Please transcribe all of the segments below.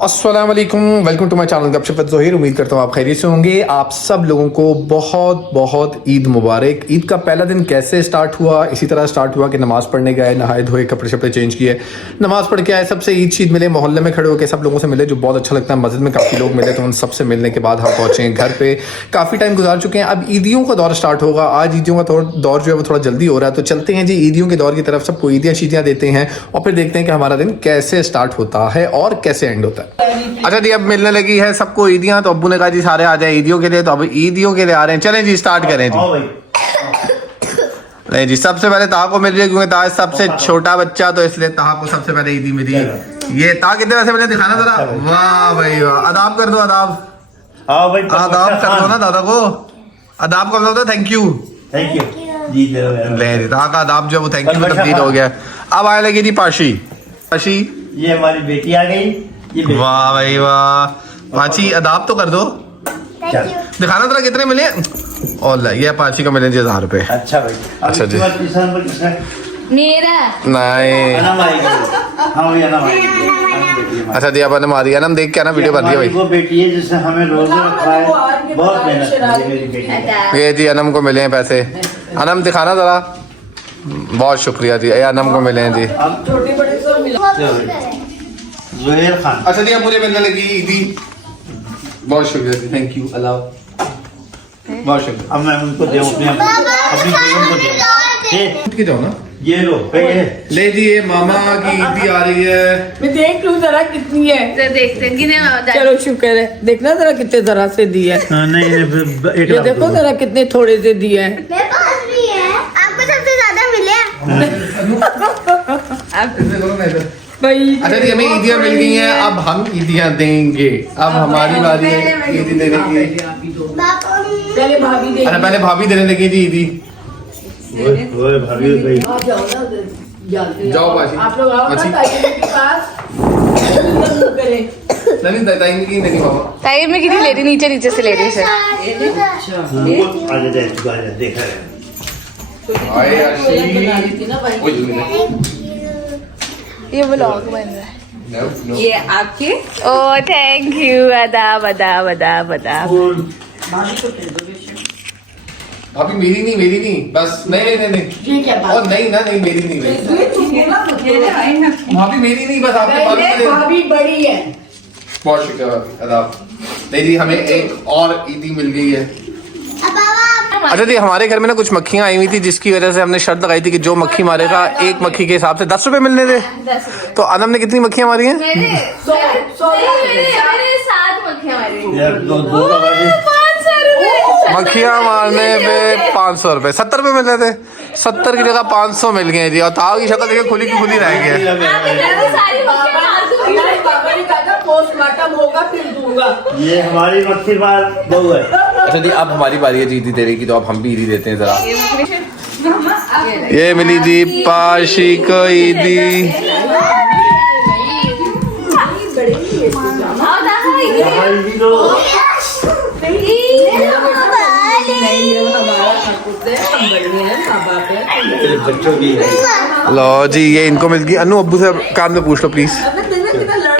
अस्सलाम वालेकुम, welcome to my channel गपशप विद ज़ोहैर। उम्मीद करता हूँ आप खैरियत से होंगे। आप सब लोगों को बहुत बहुत ईद मुबारक। ईद का पहला दिन कैसे स्टार्ट हुआ? इसी तरह स्टार्ट हुआ कि नमाज़ पढ़ने गए, नहाए धोए, कपड़े शपड़े चेंज किए, नमाज़ पढ़ के आए, सबसे ईद शीद मिले, मोहल्ले में खड़े होकर सब लोगों से मिले जो बहुत अच्छा लगता है। मस्जिद में काफ़ी लोग मिले तो उन सबसे मिलने के बाद हम पहुँचे घर पे। काफ़ी टाइम गुजार चुके हैं, अब ईदियों का दौर स्टार्ट होगा। आज ईदियों का दौर जो है वो थोड़ा जल्दी हो रहा है, तो चलते हैं जी ईदियों के दौर की तरफ। सबको ईदियाँ शीदियाँ देते हैं और फिर देखते हैं कि हमारा दिन कैसे स्टार्ट होता है और कैसे एंड होता है। अच्छा जी, अब मिलने लगी है सबको ईदियां, तो अब्बू ने कहा जी सारे आ जाए ईदियों के लिए, तो अब ईदियों के लिए आ रहे हैं। चलें जी स्टार्ट करें जी। नहीं जी, सबसे पहले ताहा को मिल रही है क्योंकि ताहा सबसे छोटा बच्चा, तो इसलिए ताहा को सबसे पहले ईदी मिली। ये ताहा कितने वैसे मैंने दिखाना जरा। वाह भाई वाह, अदाब कर दो, अदाब अदाब कर दो ना दादा को, अदाब कर दो। थैंक यू जी, ताहा का अदाब जो है वो थैंक यू में तब्दील हो गया। अब आने लगी जी पाशी। पाशी, ये हमारी बेटी आ गई। वाह भाई वाह, पाची अदाब तो कर दो, दिखाना जरा कितने मिले। और ये पाची को मिले जी 1000 रुपए। अच्छा भाई, अच्छा जी। मेरा नहीं, अच्छा जी, अब हमारी अनम देख के ना वीडियो बन रही है भाई। वो बेटी है जिसने हमें रोज रखा है, बहुत मेहनत की मेरी बेटी। ये जी अनम को मिले हैं पैसे। अनम दिखाना जरा, बहुत शुक्रिया जी, ये अनम को मिले हैं जी। ज़ोहैर खान। अच्छा जी, अब मुझे मिलने लगी ईदी, बहुत शुक्रिया जी, थैंक यू, अल्लाह बहुत शुक्रिया। अब मैं उनको दूं अपनी बेगम को दूं। उठ के जाओ ना, ये लो ले जी, ये मामा की ईदी आ रही है। मैं देख लूं जरा कितनी है। तो देखते हैं गिने। चलो शुक्र है, देखना जरा कितने जरा से दिया है। नहीं ये देखो जरा कितने थोड़े से दिया है। मेरे पास भी है, आपको सबसे ज्यादा मिले। भाई अच्छा जी, हमें ईदियाँ मिल गई हैं, अब हम ईदियाँ देंगे। अब हमारी बारी है ईदी देने की। पहले भाभी दे। अच्छा, पहले भाभी देने लगी जी ईदी। भाभी भाई जाओ ना उधर, जल्दी जाओ बाजी। आप लोग आओ ना बाजी। ताई के पास। करें। नहीं ताई की नहीं बाबा। टाइम में कितनी ले रही, नीचे नीचे से ले रही है। आ देखा है। आए बना रही थी ना भाई। ये व्लॉग बन रहा है। No. ये आपके ओ थैंक यू, अदाब अदाब अदाब अदाब। भाभी मेरी नहीं, बस नहीं। ये क्या बात? और नहीं ना, नहीं मेरी नहीं, भाभी मेरी नहीं, बस आपके पास पहले भाभी बड़ी है। बहुत शुक्रिया भाभी, अदाब। नहीं जी, हमें एक और ईदी मिल गई है। अच्छा जी, हमारे घर में ना कुछ मक्खियाँ आई हुई थी, जिसकी वजह से हमने शर्त लगाई थी कि जो मक्खी मारेगा एक मक्खी के हिसाब से 10 रुपए मिलने थे। तो अनम ने कितनी मक्खियाँ मारी हैं? मेरे 100 7 मक्खियाँ मारी। यार दो 500 रुपए। मक्खियाँ मारने पे 500 रुपए, 70 रुपए मिल रहे थे, 70 की जगह 500 मिल गए जी। और ताऊ की शक्ल देखिए, खुली की खुली रह गई है। सारी बाबा ने कहा था पोस्टमार्टम होगा फिर दूंगा। ये हमारी मक्खी मार बहू है। अच्छा जी, अब हमारी बारी है जी ईदी देने की, तो अब हम भी ईदी देते हैं जरा। ये मिली जी पाशी को ईदी। बच्चों की लो जी, ये इनको मिल गई। अनु अब्बू से काम में पूछ लो प्लीज।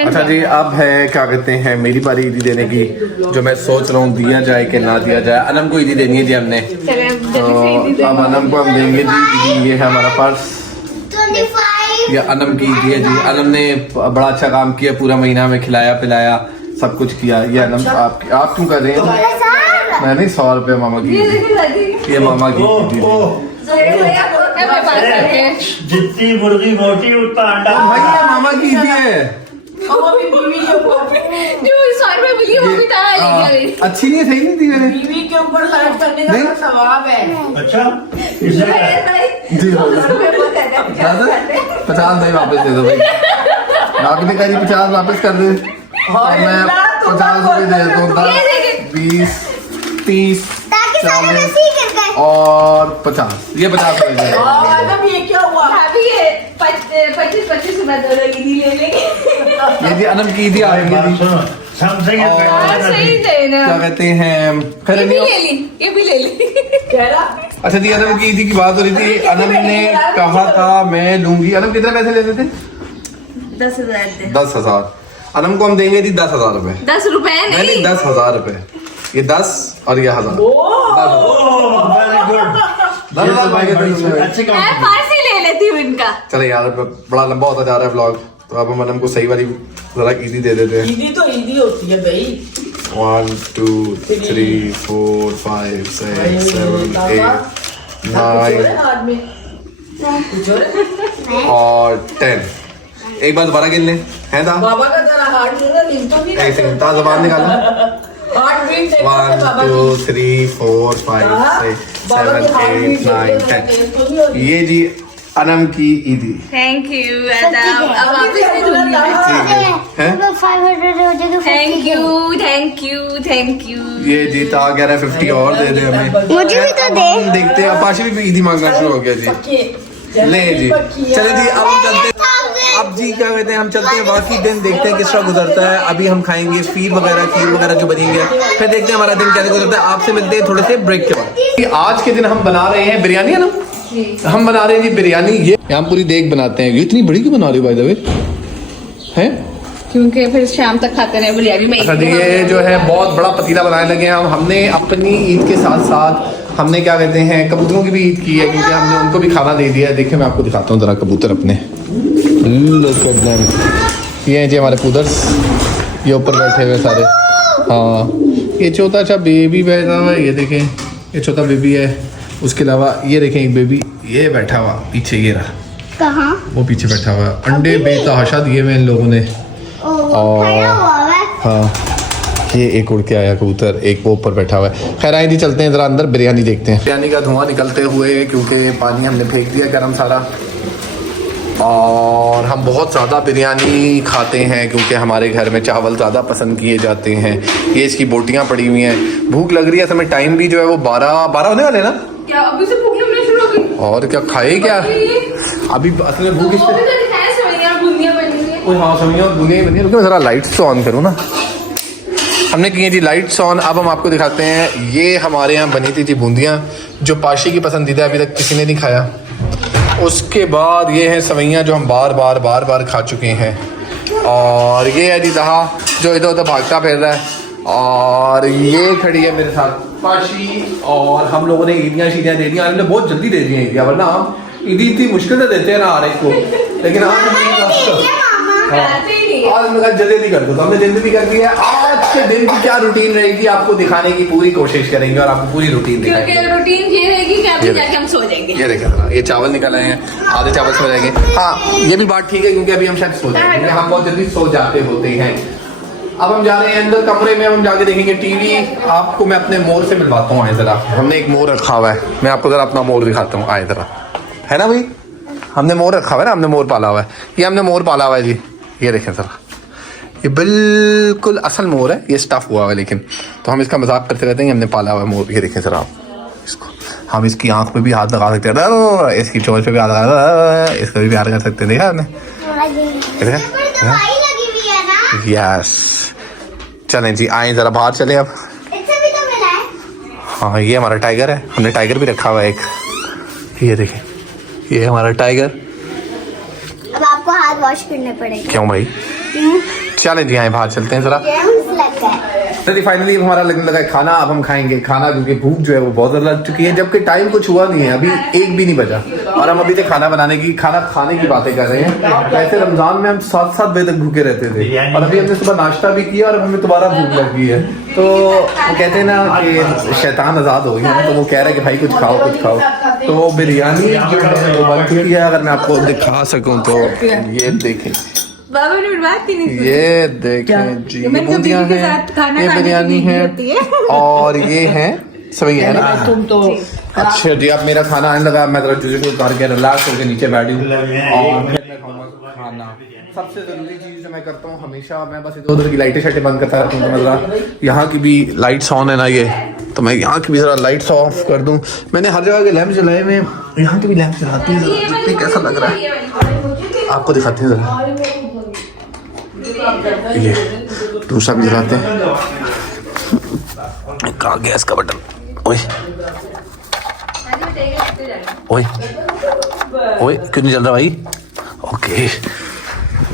अच्छा जी, अब है क्या कहते हैं मेरी बारी ईदी देने की, जो मैं सोच रहा हूँ दिया जाए कि ना दिया जाए। अनम को ईदी देनी है जी हमने, तो अब अनम को हम देंगे जी ईदी। ये है हमारा पर्स, 25। ये अनम की ईदी है जी। अनम ने बड़ा अच्छा काम किया, पूरा महीना में खिलाया पिलाया सब कुछ किया। ये अनम आप क्यों कर रहे हैं? मैं नहीं, 100 रुपये मामा की ईदी, ये मामा की ईदी। जितनी मुर्गी मोटी उतना अंडा। भाई ये मामा की ईदी है। बीवी के ऊपर जो 100 रुपए मिली वो भी तारा ले गया। अच्छी नहीं, सही नहीं थी मैंने। बीवी के ऊपर खर्च करने का नहीं। तो सवाब है। अच्छा इसलिए जी दादा 50 नहीं वापस दे दो भाई। आपने कहा जी 50 वापस कर दे, और मैं 50 रुपए दे देता हूँ। 10, 20, 30, 40 और 50। ये 50 रुपए दे। मैडम ये क्या हुआ? भाभी ये 25 रुपए दोनों ईदी ले लेंगे। ये जी अनम की ईदी आ रही है जी। समझेंगे सही थे ना। क्या कहते हैं, ये भी ले ली। कह रहा अच्छा जी, अनम की ईदी की बात हो रही थी। अनम ने कहा था मैं लूंगी। अनम कितने पैसे लेते थे? 10,000 दे। 10,000। अनम को हम देंगे जी 10,000 रुपए। 10 रुपए नहीं नहीं। 10,000 रुपए। ये 10 और ये 1000। Very good. 10,000 अच्छे काम मैं पास ही ले लेती हूँ इनका। चले यार, बड़ा लंबा होता जा रहा है व्लॉग, तो अब हम अनम को सही वाली जरा ईदी दे देते हैं। ईदी तो ईदी होती है भाई। 1 2 3 4 5 6 7 8 9 और 10। एक बार दोबारा गिन ले, है ना? बाबा का जरा हार्ट नींद तो नहीं ऐसे ता जबान निकालो। Heart beat 1 2 3 4 5 6 7 8 9 10। ये जी अनम की ईदी। थैंक यू अदब। अब वापस से दूंगी मैं। ठीक है, हैं? 500 हो जाएगा। Thank you thank you thank you. ये जीता कह रहा है 50 और दे दे हमें। मुझे भी तो दे। हम देखते हैं, पाशी भी ईदी मांगना शुरू हो गया जी। ले जी, चले जी, अब हम चलते हैं। अब जी क्या कहते हैं, हम चलते हैं, बाकी दिन देखते हैं किस तरह गुजरता है। अभी हम खाएंगे खीर वगैरह जो बनेंगे, फिर देखते हैं हमारा दिन कैसे गुजरता है। आपसे मिलते हैं थोड़े से ब्रेक के बाद। आज के दिन हम बना रहे हैं बिरयानी, है ना? हम बना रहे हैं जी बिरयानी। ये हम पूरी देग बनाते हैं। ये इतनी बड़ी क्यों बना रही हो बाय द वे? हैं? क्योंकि फिर शाम तक खाते रहे बिरयानी में। अच्छा जी, ये जो है बहुत बड़ा पतीला बनाने लगे हैं हम। हमने अपनी ईद के साथ साथ हमने क्या कहते हैं कबूतरों की भी ईद की है, क्योंकि हमने उनको भी खाना दे दिया है। देखिए मैं आपको दिखाता हूँ जरा कबूतर अपने। Look at them। ये हैं जी हमारे कबूतर्स, ये ऊपर बैठे हुए सारे। हाँ, ये छोटा सा बेबी बैठा हुआ है, ये देखें, ये छोटा बेबी है। उसके अलावा ये देखें एक बेबी ये बैठा हुआ पीछे, ये रहा, कहाँ? वो पीछे बैठा हुआ है। अंडे बेतहाशा दिए हुए इन लोगों ने। और हाँ, ये एक उड़ के आया कबूतर, एक वो ऊपर बैठा हुआ है। खैर आए जी, चलते हैं जरा अंदर, बिरयानी देखते हैं। बिरयानी का धुआं निकलते हुए, क्योंकि पानी हमने फेंक दिया गरम सारा, और हम बहुत ज़्यादा बिरयानी खाते हैं क्योंकि हमारे घर में चावल ज़्यादा पसंद किए जाते हैं। ये इसकी बोटियाँ पड़ी हुई हैं। भूख लग रही है समय, टाइम भी जो है वो 12 होने वाले ना। क्या अभी से भूख लगने शुरू हो गई? और क्या खाए क्या अभी असल में भूख इससे। हाँ, सब्जियाँ और बूंदियाँ बनी है। रुको ज़रा लाइट्स तो ऑन करूँ ना। हमने की है जी लाइट्स ऑन। अब हम आपको दिखाते हैं, ये हमारे यहाँ बनी थी जी बूंदियाँ, जो पाशी की पसंदीदा, अभी तक किसी ने नहीं खाया। उसके बाद ये है सवैयाँ, जो हम बार बार खा चुके हैं। और ये है जी दहा, जो इधर उधर भागता फिर रहा है। और ये खड़ी है मेरे साथ पाशी। और हम लोगों ने ईदियाँ शीदियाँ दे दी, हमने बहुत जल्दी दे दी हैं ईदियाँ, वरना हम ईदी इतनी मुश्किल से देते हैं ना हर एक को, लेकिन आज हमने जल्दी कर दो, तो हमने जल्दी कर दिया। आज के दिन की क्या रूटीन रहेगी आपको दिखाने की पूरी कोशिश करेंगे, और आपको पूरी रूटीन दिखाएंगे। क्योंकि रूटीन ये रहेगी कि अभी जाके हम सो जाएंगे। ये देखें, ये चावल निकल आए हैं, आधे चावल सो जाएंगे। हाँ, ये भी बात ठीक है, क्योंकि अभी हम शायद सो जाएंगे, हम बहुत जल्दी सो जाते होते हैं। अब हम जा रहे हैं अंदर कमरे में, हम जाके देखेंगे टीवी। आपको मैं अपने मोर से मिलवाता हूँ, आए जरा। हमने एक मोर रखा हुआ है, मैं आपको जरा अपना मोर दिखाता हूँ, आए जरा। है ना भाई, हमने मोर रखा हुआ है ना, हमने मोर पाला हुआ है। ये हमने मोर पाला हुआ है जी, ये देखें जरा, ये बिल्कुल असल मोर है, ये स्टफ हुआ हुआ है, लेकिन तो हम इसका मजाक करते रहते हैं, हमने पाला हुआ है मोर। ये देखें जरा आप इसको, हम इसकी आंख पे भी हाथ लगा सकते हैं, इसकी चोंच पे भी हाथ लगा, इसको भी प्यार कर सकते हैं। देखा आपने? यस, चलें जी, आए जरा बाहर चले अब। हाँ, ये हमारा टाइगर है, हमने टाइगर भी रखा हुआ है एक, ये देखें, ये हमारा टाइगर। अब आपको हाथ वॉश करने पड़ेंगे। क्यों भाई? चलें जी, आए बाहर चलते हैं जरा। फाइनली हमारा लगने लगा है खाना। अब हम खाएंगे खाना, क्योंकि भूख जो है वो बहुत ज़्यादा लग चुकी है, जबकि टाइम कुछ हुआ नहीं है, अभी एक भी नहीं बजा, और हम अभी तक खाना खाने की बातें कर रहे हैं। वैसे रमजान में हम 7 बजे तक भूखे रहते थे, और अभी हमने सुबह नाश्ता भी किया, और अब हमें दोबारा भूख लग गई है। तो वो कहते हैं ना कि शैतान आज़ाद हो गया है, तो वो कह रहा है कि भाई कुछ खाओ। तो बिरयानी जो है वो बन चुकी है, अगर मैं आपको दिखा सकूँ तो ये देखें, बाबा ने बात की नहीं। ये देखें जी, ये बूंदियाँ हैं, ये बिरयानी है, और ये है सवैया, है ना? तुम तो अच्छा जी, अब मेरा खाना आने लगा, मैं जरा जूझे उतार के रिलैक्स होकर नीचे बैठी हूँ, और फिर मैं खाऊंगा खाना। सबसे जरूरी चीज़ जो मैं करता हूँ हमेशा, मैं बस इधर उधर की लाइटें शाइटें बंद करता रहता हूँ। तो मैं यहाँ की भी लाइट्स ऑन है ना, ये तो मैं यहाँ की भी जरा लाइट्स ऑफ कर दूँ। मैंने हर जगह के लैंप जलाए हुए, यहाँ की भी लैंप जलाती है, देखते कैसा लग रहा है, आपको दिखाते हैं जरा। ये दूसरा भी जलाते हैं, कहाँ गैस का बटन, ओए ओए ओए क्यों नहीं जल रहा भाई? ओके,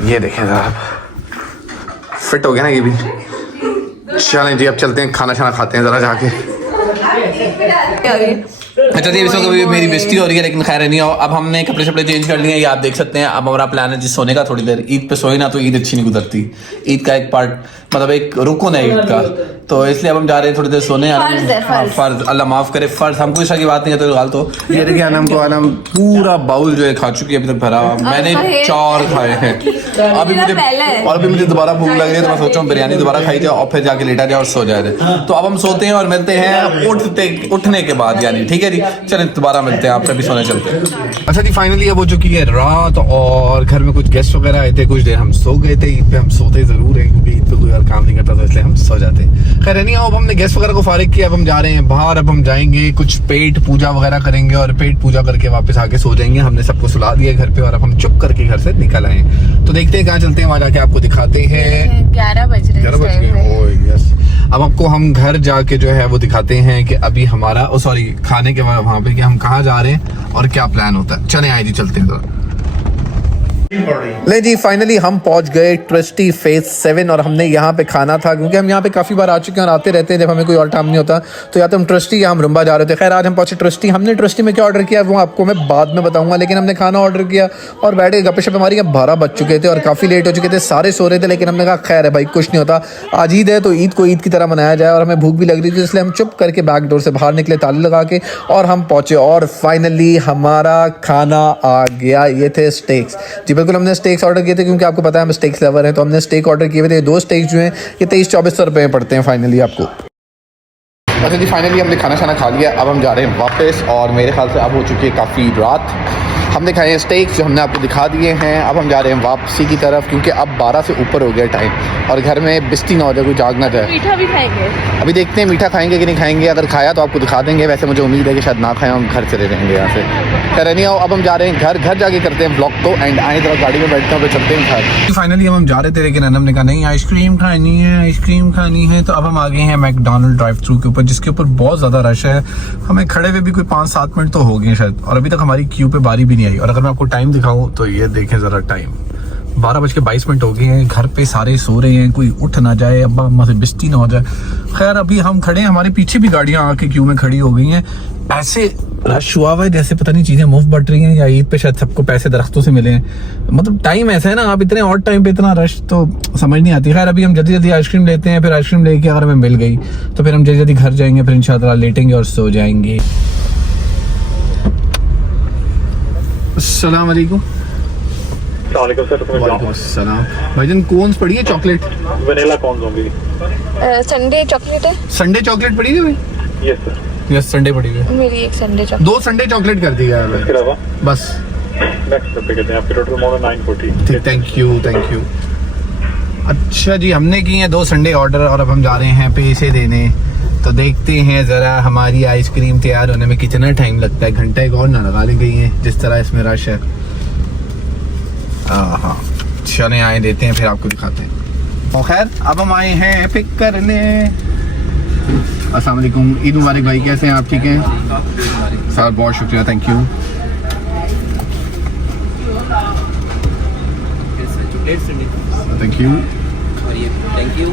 ये देखें जरा आप, फिट हो गया ना ये भी। चलें जी अब चलते हैं, खाना शाना खाते हैं ज़रा जाके। अच्छा जी इसमें कभी मेरी बेइज्जती हो रही है लेकिन खैर नहीं हो। अब हमने कपड़े शपड़े चेंज कर लिए हैं, ये आप देख सकते हैं। अब हमारा प्लान है जी सोने का थोड़ी देर। ईद पे सोए ना तो ईद अच्छी नहीं गुजरती। ईद का एक पार्ट मतलब एक रुकन है ईद का, तो इसलिए अब हम जा रहे हैं थोड़ी देर सोने। फर्ज अल्लाह माफ करे, फर्ज हमको इस की बात नहीं है तो तो ये देखिए आनम को आनम पूरा बाउल जो है खा चुकी है अभी तक भरा। मैंने 4 खाए हैं अभी मुझे दोबारा भूख लग रही है तो मैं सोच रहा हूँ बिरयानी दोबारा खाई जाए और फिर जाके लेटा जाए और सो जाए। तो अब हम सोते हैं और मिलते हैं उठने के बाद, यानी ठीक है जी। चलें दोबारा मिलते हैं, आपसे भी सोने चलते हैं। अच्छा जी फाइनली अब हो चुकी है रात और घर में कुछ गेस्ट वगैरह आए थे, कुछ देर हम सो गए थे। ईद पे हम सोते जरूर हैं क्योंकि ईद पे कोई और काम नहीं करता, तो इसलिए हम सो जाते हैं। खैर नहीं, अब हमने गेस्ट वगैरह को फारिग किया, अब हम जा रहे हैं बाहर। अब हम जाएंगे कुछ पेट पूजा वगैरह करेंगे और पेट पूजा करके वापस आके सो जाएंगे। हमने सबको सुला दिया घर पे और अब हम चुप करके घर से निकल आए। तो देखते हैं कहाँ चलते हैं, वहाँ जाके आपको दिखाते हैं। 11 बज रहे हैं। 11 बज गए, ओह यस। अब आपको हम घर जाके जो है वो दिखाते हैं कि अभी हमारा सॉरी खाने के बाद वहाँ पे कि हम कहाँ जा रहे हैं और क्या प्लान होता है। चले आए जी चलते हैं। ले जी फाइनली हम पहुंच गए ट्रस्टी फेज 7 और हमने यहाँ पे खाना था क्योंकि हम यहाँ पे काफ़ी बार आ चुके हैं और आते रहते हैं जब हमें कोई और काम नहीं होता। तो या तो हम ट्रस्टी या हम रुम्बा जा रहे थे। खैर आज हम पहुंचे ट्रस्टी। हमने ट्रस्टी में क्या ऑर्डर किया वो आपको मैं बाद में बताऊंगा, लेकिन हमने खाना ऑर्डर किया और बैठ के गप्पे शप्पे हमारी 12 बज चुके थे और काफ़ी लेट हो चुके थे, सारे सो रहे थे। लेकिन हमने कहा खैर है भाई कुछ नहीं होता, आज ईद है तो ईद को ईद की तरह मनाया जाए और हमें भूख भी लग रही थी, इसलिए हम चुप करके बैक डोर से बाहर निकले ताले लगा के और हम पहुंचे। और फाइनली हमारा खाना आ गया। ये थे स्टेक्स जी, बिल्कुल हमने स्टेक्स ऑर्डर किए थे क्योंकि आपको पता है हम स्टेक्स लवर हैं, तो हमने स्टेक ऑर्डर किए हुए थे। 2 स्टेक्स जो हैं ये 2300-2400 रुपये में पड़ते हैं फाइनली आपको। अच्छा जी फाइनली हमने खाना शाना खा लिया, अब हम जा रहे हैं वापस और मेरे ख्याल से अब हो चुकी है काफ़ी रात। हमने खाए हैं स्टेक्स जो हमने आपको दिखा दिए हैं। अब हम जा रहे हैं वापसी की तरफ क्योंकि अब 12 से ऊपर हो गया टाइम और घर में बिस्ती ना हो जाए, कोई जाग ना जाए। मीठा भी खाएंगे, अभी देखते हैं मीठा खाएंगे कि नहीं खाएंगे। अगर खाया तो आपको दिखा देंगे, वैसे मुझे उम्मीद है कि शायद ना खाएं, हम घर चले जाएंगे यहाँ से। खैर नहीं आओ, अब हम जा रहे हैं घर जाके करते हैं ब्लॉग को एंड आए तरह गाड़ी में बैठते हैं तो चलते हैं घर। फाइनली हम जा रहे थे लेकिन अनम ने कहा नहीं आइसक्रीम खानी है, आइसक्रीम खानी है। तो अब हम आ गए हैं मैकडॉनल्ड ड्राइव थ्रू के ऊपर जिसके ऊपर बहुत ज़्यादा रश है। हमें खड़े हुए भी कोई 5-7 मिनट तो हो गए शायद और अभी तक हमारी क्यू पे बारी भी नहीं आई। और अगर मैं आपको टाइम दिखाऊं तो ये देखें ज़रा टाइम 12:22 हो गए हैं। घर पे सारे सो रहे हैं, कोई उठ ना जाए, अब्बा अम्मा से बिस्ती ना हो जाए। खैर अभी हम खड़े हैं, हमारे पीछे भी गाड़ियां आके क्यू में खड़ी हो गई हैं। ऐसे रश हुआ हुआ है जैसे पता नहीं चीज़ें मुफ्त बट रही हैं या ईद पे शायद सबको पैसे दरख्तों से मिले हैं। मतलब टाइम ऐसा है ना, आप इतने और टाइम पे इतना रश तो समझ नहीं आती। खैर अभी हम जल्दी जल्दी आइसक्रीम लेते हैं, फिर आइसक्रीम लेके अगर हमें मिल गई तो फिर हम जल्दी जल्दी घर जाएंगे, फिर इंशाल्लाह लेटेंगे और सो जाएंगे। अस्सलाम वालेकुम। वालेकुम अस्सलाम। भाईजान कोन्स पड़ी है चॉकलेट? वनीला कॉर्न्स होंगी। संडे चॉकलेट है। संडे चॉकलेट पड़ी है भाई? Yes sir. यस संडे पड़ी है। मेरी एक संडे चॉकलेट। 2 संडे चॉकलेट कर दिया है इसके अलावा बस। नेक्स्ट पे कहते हैं आपके टोटल अमाउंट 940। Thank you. अच्छा जी हमने की हैं 2 संडे ऑर्डर और अब हम जा रहे हैं पैसे देने। तो देखते हैं ज़रा हमारी आइसक्रीम तैयार होने में कितना टाइम लगता है। घंटा एक और ना लगा ली गई है जिस तरह इसमें रश है। हाँ चले आए देते हैं फिर आपको दिखाते हैं। और खैर अब हम आए हैं पिक करने। अस्सलाम वालेकुम, ईद मुबारक भाई, कैसे हैं आप? ठीक हैं सर, बहुत शुक्रिया, थैंक यू।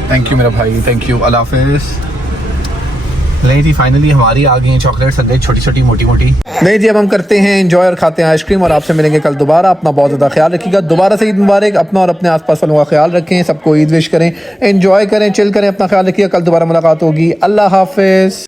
थैंक यू मेरा भाई, थैंक यू, अल्लाह हाफिज़। नहीं जी फाइनली हमारी आ गई हैं चॉकलेट संडे, छोटी छोटी मोटी मोटी। नहीं जी अब हम करते हैं एंजॉय और खाते हैं आइसक्रीम और आपसे मिलेंगे कल दोबारा। अपना बहुत ज़्यादा ख्याल रखिएगा। दोबारा से ईद मुबारक। अपना और अपने आसपास वालों का ख्याल रखें। सबको ईद विश करें, एंजॉय करें, चिल करें, अपना ख्याल रखिएगा। कल दोबारा मुलाकात होगी। अल्लाह हाफिज़।